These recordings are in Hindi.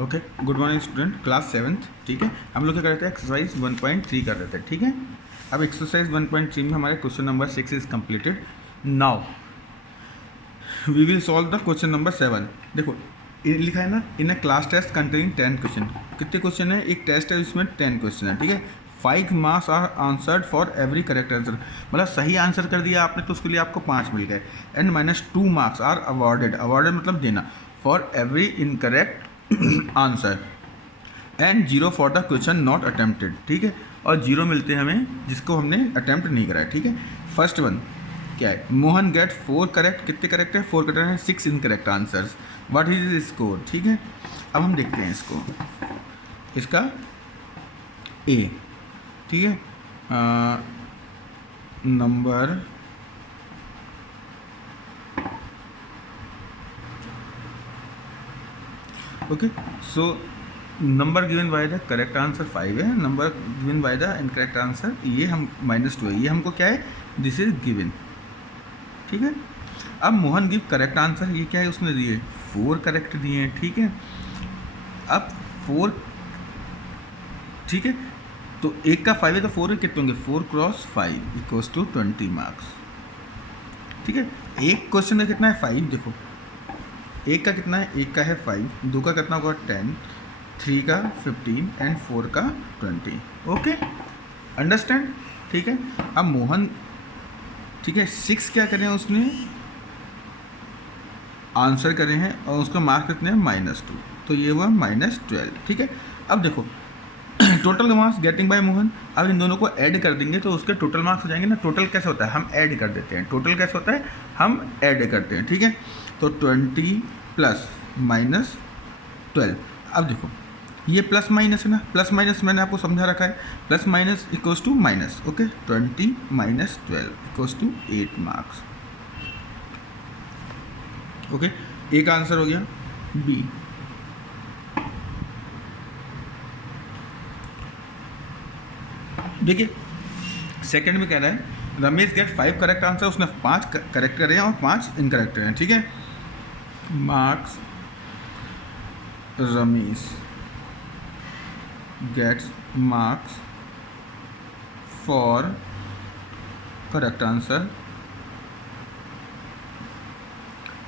Okay, good morning student, class 7th। ठीक है, हम लोग क्या कर रहे थे, एक्सरसाइज 1.3 कर रहे थे। ठीक है, अब एक्सरसाइज 1.3 में हमारे question number 6 is completed. Now we will solve the question number 7। देखो लिखा है ना, in a class test containing 10 question. कितने क्वेश्चन है? एक टेस्ट है, इसमें 10 क्वेश्चन है। ठीक है, 5 marks are answered for every correct answer. मतलब सही आंसर कर दिया आपने तो उसके लिए आपको 5 मिल गए। And -2 marks are awarded, awarded मतलब देना, for every incorrect answer and 0 for the question not attempted. ठीक है, और 0 मिलते हैं हमें जिसको हमने अटेम्प्ट नहीं करा है। ठीक है, फर्स्ट वन क्या है? Mohan get 4 correct. कितने करेक्ट है? 4 करेक्ट है, 6 incorrect answers. What is is score? ठीक है, अब हम देखते हैं इसको, इसका ए। ठीक है, number okay, so number given by the correct answer 5 है, number given by the incorrect answer ये हम -2 है, ये हमको क्या है? This is given. ठीक है, अब मोहन गिव करेक्ट आंसर, ये क्या है? उसने दिए 4 करेक्ट दिए हैं। ठीक है, अब 4, ठीक है, तो एक का 5 है तो 4 कितने होंगे? 4 × 5 इक्वल्स टू 20 मार्क्स। ठीक है, एक क्वेश्चन का कितना है? 5। देखो एक का कितना है? एक का है 5, 2 का कितना होगा? 10, 3 का 15 एंड 4 का 20। Okay, understand? ठीक है, अब मोहन, ठीक है, 6 क्या करें उसने आंसर करे हैं और उसका मार्क्स कितने हैं? -2, तो ये हुआ -12। ठीक है, अब देखो total marks getting by Mohan, अब इन दोनों को ऐड कर देंगे तो उसके टोटल मार्क्स हो जाएंगे ना। टोटल कैसे होता है? हम ऐड कर देते हैं। टोटल कैसे होता है? हम ऐड करते हैं। ठीक है, तो 20 प्लस -12। अब देखो ये प्लस माइनस है ना, प्लस माइनस मैंने आपको समझा रखा है, plus minus equals to minus. Okay, 20 - 12 equals to 8 marks. Okay, एक आंसर हो गया बी। देखिए सेकंड में कह रहा है रमेश गेट 5 करेक्ट आंसर, उसने 5 करेक्ट करे हैं और 5 इनकरेक्ट हैं। ठीक है, marks Ramesh gets marks for correct answer.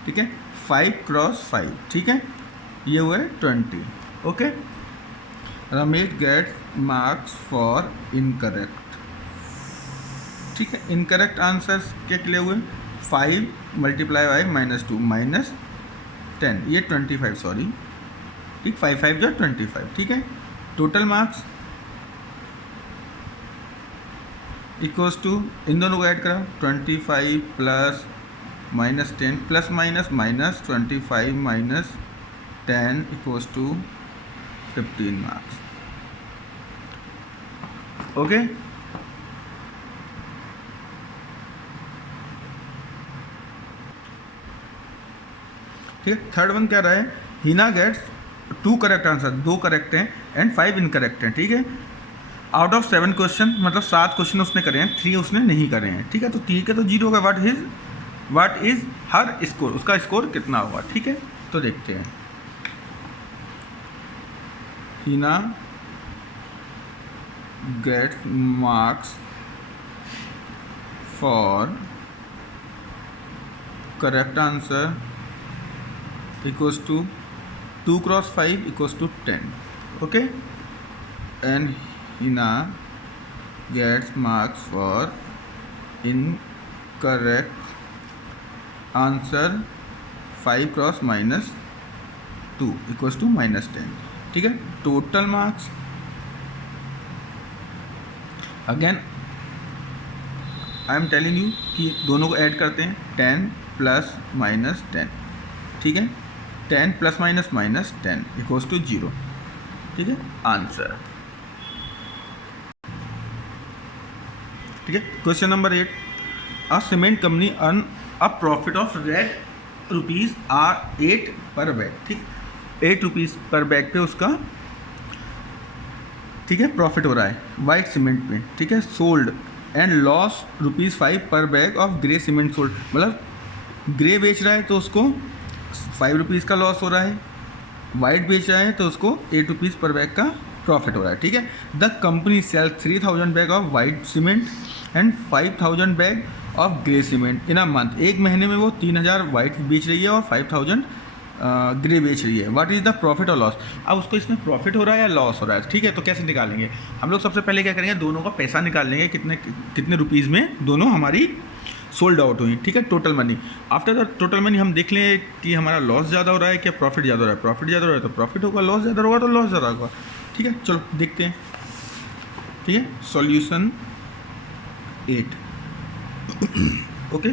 ठीक है, 5 × 5। ठीक है, ये हुए 20। Okay, Ramesh gets marks for incorrect. ठीक है, इनकरेक्ट आंसर्स के लिए हुए 5 × बाय -2 -10, ये 25, सॉरी। ठीक, 5 5 जो 25। ठीक है, टोटल मार्क्स इक्वल्स टू, इन दोनों को ऐड करा, 25 plus -10 plus minus -25 - 10 equals to 15 marks. Okay, ठीक है, थर्ड वन क्या रहा है? Hina gets 2 correct answer, 2 correct हैं एंड 5 इनकरेक्ट हैं। ठीक है, आउट ऑफ 7 क्वेश्चन, मतलब 7 क्वेश्चन उसने करे हैं, 3 उसने नहीं करे हैं। ठीक है, तो 3 का तो 0 होगा। व्हाट इज हर स्कोर, उसका स्कोर कितना होगा? ठीक है, तो देखते हैं। Hina gets marks for correct answer equals to 2 × 5 equals to 10. Okay, and Hina gets marks for incorrect answer 5 × -2 equals to -10. ठीक है, total marks again I am telling you कि दोनों को ऐड करते हैं, 10 प्लस -10। ठीक है, 10 प्लस -10 इक्वल्स टू 0। ठीक है, आंसर। ठीक है, question number 8, a cement company earn a profit of ₹8 पर बैग। ठीक, 8 रुपीज़ पर बैग पे उसका, ठीक है, प्रॉफिट हो रहा है वाइट सीमेंट पे। ठीक है, सोल्ड एंड लॉस ₹5 पर bag of grey cement sold, मतलब ग्रे बेच रहा है तो उसको ₹5 का लॉस हो रहा है। वाइट बेच रहा है तो उसको 8 रुपीज़ पर बैग का प्रॉफिट हो रहा है, ठीक है। The company sell 3000 bag of white cement and 5000 bag of grey cement in a month. एक महीने में वो 3000 वाइट बेच रही है और 5000 ग्रे बेच रही है। व्हाट इज़ द प्रॉफिट और लॉस। अब उसको इसमें प्रॉफिट हो रहा है या लॉस हो रहा है, ठीक है। तो कैसे निकालेंगे हम लोग, सबसे पहले क्या करेंगे, दोनों का पैसा निकाल लेंगे, कितने रुपीज़ में दोनों हमारी सोल्ड आउट हुई, ठीक है। Total money, after the total money हम देख लें कि हमारा लॉस ज़्यादा हो रहा है क्या प्रॉफिट ज़्यादा हो रहा है। प्रॉफिट ज़्यादा हो रहा है तो प्रॉफिट होगा, लॉस ज़्यादा होगा तो लॉस ज़्यादा होगा, ठीक है। चलो देखते हैं, ठीक है। Solution 8 okay.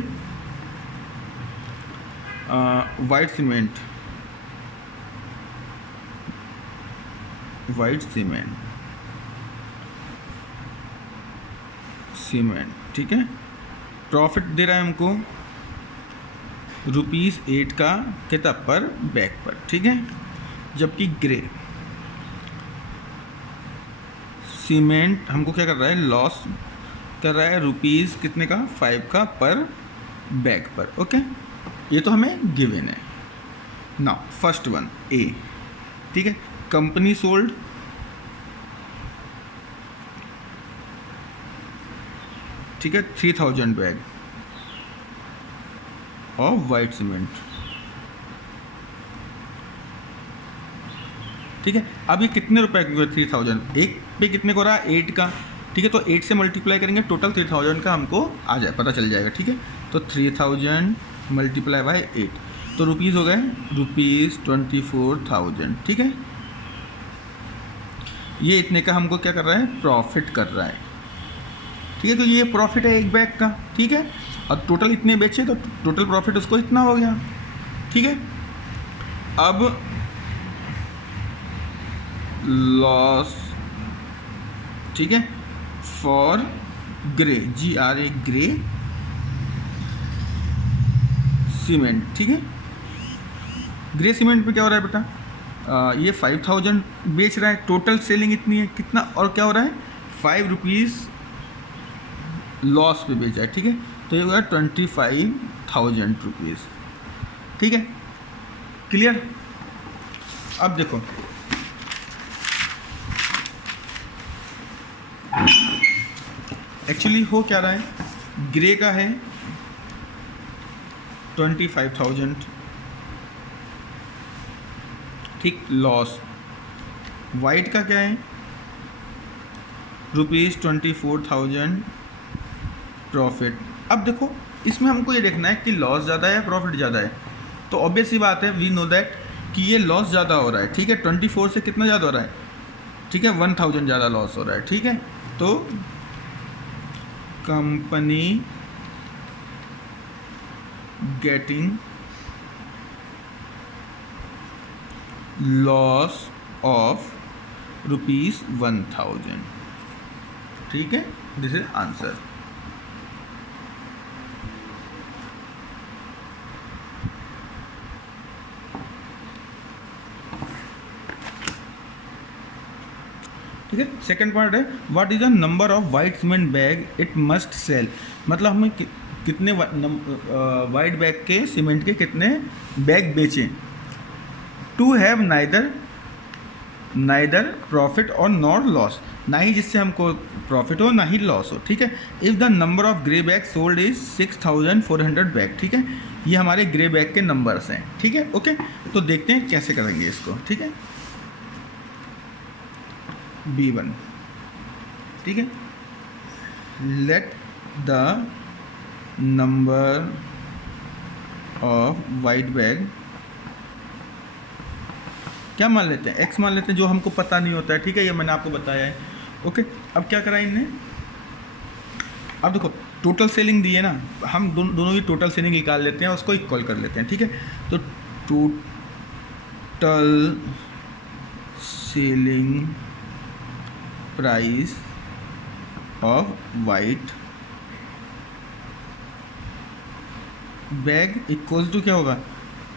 वाइट सीमेंट, ठीक है। प्रॉफिट दे रहा है हमको ₹8 का कितना पर बैग पर, ठीक है। जबकि ग्रे सीमेंट हमको क्या कर रहा है, लॉस कर रहा है रुपीज़ कितने का, 5 का पर बैग पर, ओके। ये तो हमें गिवन है। नाउ फर्स्ट वन ए, ठीक है। कंपनी सोल्ड ठीक है 3000 बैग ऑफ वाइट सीमेंट, ठीक है। अब ये कितने रुपए का 3000, एक पे कितने को रहा है 8 का, ठीक है। तो 8 से मल्टीप्लाई करेंगे टोटल 3000 का हमको आ जाए, पता चल जाएगा, ठीक है। तो 3000 मल्टीप्लाई बाय 8 तो रुपीज़ हो गए ₹24,000, ठीक है। ये इतने का हमको क्या कर रहा है, प्रॉफिट कर रहा है, ठीक है। तो ये प्रॉफिट है एक बैग का, ठीक है। और टोटल इतने बेचे तो टोटल प्रॉफिट उसको इतना हो गया, ठीक है। अब लॉस, ठीक है, for grey GRA grey cement, ठीक है। ग्रे सीमेंट पे क्या हो रहा है बेटा, ये 5000 बेच रहा है, टोटल सेलिंग इतनी है, कितना और क्या हो रहा है 5 रुपीज़ लॉस पे बेचा है, ठीक है। तो ये होगा 25,000 रुपीज़, ठीक है। क्लियर। अब देखो एक्चुअली हो क्या रहा है, ग्रे का है 25,000, ठीक, लॉस। वाइट का क्या है ₹24,000 प्रॉफिट। अब देखो इसमें हमको ये देखना है कि लॉस ज़्यादा है या प्रॉफिट ज़्यादा है। तो ऑब्वियस सी बात है, वी नो दैट कि ये लॉस ज़्यादा हो रहा है, ठीक है। 24 से कितना ज़्यादा हो रहा है, ठीक है, 1000 ज़्यादा लॉस हो रहा है, ठीक है। तो कंपनी गेटिंग लॉस ऑफ ₹1000, ठीक है। This is answer. ठीक है। सेकेंड पार्ट है what is the number of white cement bag it must sell. मतलब हमें कितने वाइट बैग के सीमेंट के कितने बैग बेचें टू हैव नाइदर प्रॉफिट और नॉट लॉस, ना ही जिससे हमको प्रॉफिट हो ना ही लॉस हो, ठीक है। If the number of grey bag sold is 6400 bag, ठीक है। ये हमारे ग्रे बैग के नंबर्स हैं, ठीक है, ओके। तो देखते हैं कैसे करेंगे इसको, ठीक है। B1, ठीक है। Let the number of white bag क्या मान लेते हैं, X मान लेते हैं, जो हमको पता नहीं होता है, ठीक है। ये मैंने आपको बताया है, ओके। अब क्या करा इनने, अब देखो टोटल सेलिंग दी है ना, हम दोनों की टोटल सेलिंग निकाल लेते हैं, उसको इक्वल कर लेते हैं, ठीक है। तो total selling price of white bag equal to क्या होगा,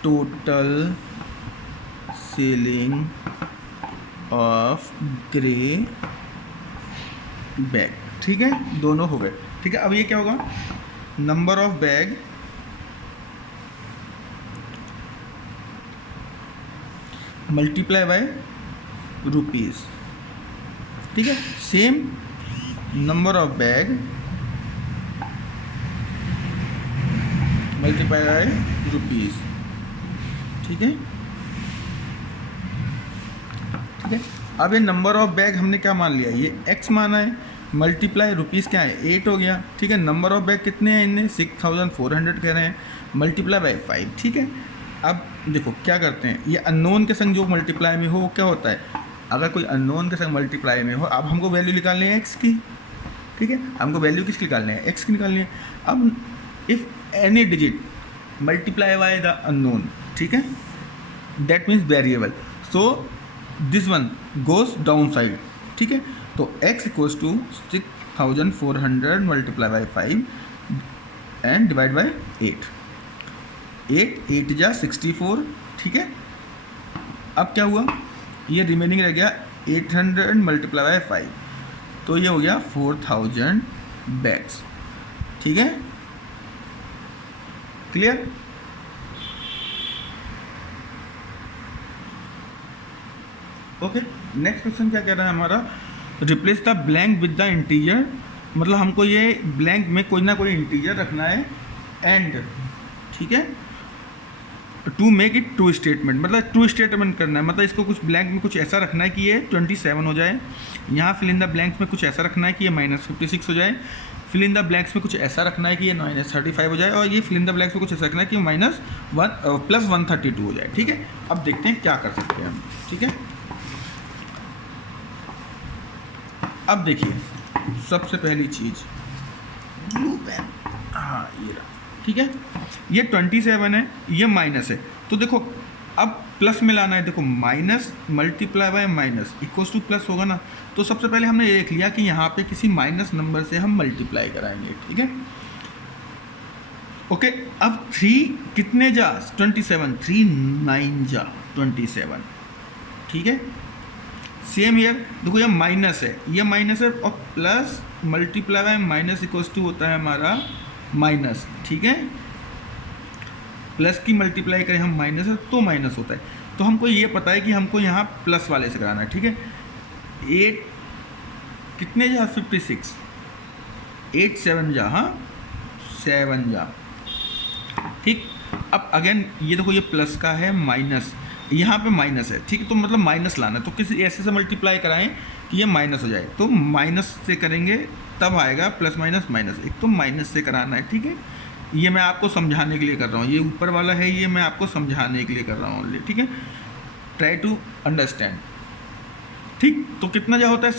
total selling of grey bag, ठीक है। दोनों हो गए, ठीक है। अब ये क्या होगा, number of bag multiply by rupees, ठीक है। Same number of bag multiply by rupees, ठीक है, ठीक है। अब ये नंबर ऑफ बैग हमने क्या मान लिया, ये x माना है, मल्टीप्लाई रुपीज़ क्या है 8 हो गया, ठीक है। नंबर ऑफ बैग कितने हैं इनने 6400 कह रहे हैं, मल्टीप्लाई बाय 5, ठीक है। अब देखो क्या करते हैं, ये अननोन के संग जो मल्टीप्लाई में हो वो क्या होता है, अगर कोई अननोन के संग मल्टीप्लाई में हो, अब हमको वैल्यू निकालनी है x की, ठीक है, हमको वैल्यू किसकी निकालनी है, x की निकालनी है। अब if any digit multiply by the unknown, ठीक है, that means variable, so this one goes down side, ठीक है। तो x equals to 6400 multiply by 5 and divide by 8, 8 जा 64, ठीक है। अब क्या हुआ, ये रिमेनिंग रह गया 800 मल्टीप्लाई बाय 5, तो ये हो गया 4000 बैग्स, ठीक है, क्लियर। ओके, नेक्स्ट क्वेश्चन क्या कह रहा है हमारा, replace the blank with the integer, मतलब हमको ये ब्लैंक में कोई ना कोई इंटीजर रखना है एंड, ठीक है, to make it true statement, मतलब ट्रू स्टेटमेंट करना है, मतलब इसको कुछ ब्लैंक में कुछ ऐसा रखना है कि ये 27 हो जाए, यहाँ फिल इन द ब्लैंक्स में कुछ ऐसा रखना है कि ये -56 हो जाए, फिल इन द ब्लैंक्स में कुछ ऐसा रखना है कि ये -35 हो जाए, और ये फिल इन द ब्लैंक्स में कुछ ऐसा रखना है कि +132 हो जाए, ठीक है। अब देखते हैं क्या कर सकते हैं हम, ठीक है। अब देखिए सबसे पहली चीज़ ब्लू पेन, हाँ ये रहा, ठीक है, ये 27 है, ये माइनस है, तो देखो अब प्लस में लाना है, देखो minus multiply by minus equals two plus होगा ना, तो सबसे पहले हमने ये देख लिया कि यहाँ पे किसी माइनस नंबर से हम मल्टीप्लाई कराएंगे, ठीक है। ओके, अब 3 कितने जा 27, 3 9 जा 27, ठीक है। सेम ईयर देखो ये माइनस है और plus multiply by minus equals to होता है हमारा माइनस, ठीक है। प्लस की मल्टीप्लाई करें हम माइनस है तो माइनस होता है, तो हमको ये पता है कि हमको यहाँ प्लस वाले से कराना है, ठीक है। 8 कितने जा 56, 8 7 जा, हाँ 7 जा, ठीक। अब अगेन ये देखो ये प्लस का है, माइनस यहाँ पे माइनस है, ठीक है, तो मतलब माइनस लाना है, तो किसी ऐसे से मल्टीप्लाई कराएं कि ये माइनस हो जाए, तो माइनस से करेंगे तब आएगा प्लस माइनस माइनस, एक तो माइनस से कराना है, ठीक है। ये मैं आपको समझाने के लिए कर रहा हूँ, ये ऊपर वाला है ये मैं आपको समझाने के लिए कर रहा हूँ ओनली, ठीक है, ट्राई टू अंडरस्टैंड, ठीक। तो कितना जा होता है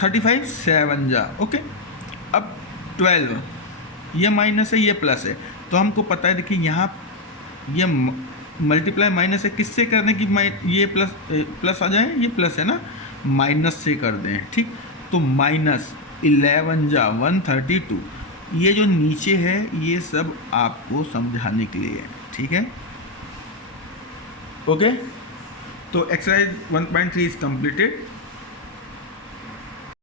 35 7 जा, ओके। अब 12 ये माइनस है ये प्लस है, तो हमको पता है देखिए यहाँ ये मल्टीप्लाई माइनस है, किससे करने की ये प्लस आ जाए, ये प्लस है ना, माइनस से कर दें, ठीक। तो -11 जा 132, ये जो नीचे है ये सब आपको समझाने के लिए है, ठीक है, ओके। तो एक्सरसाइज 1.3 इज कंप्लीटेड।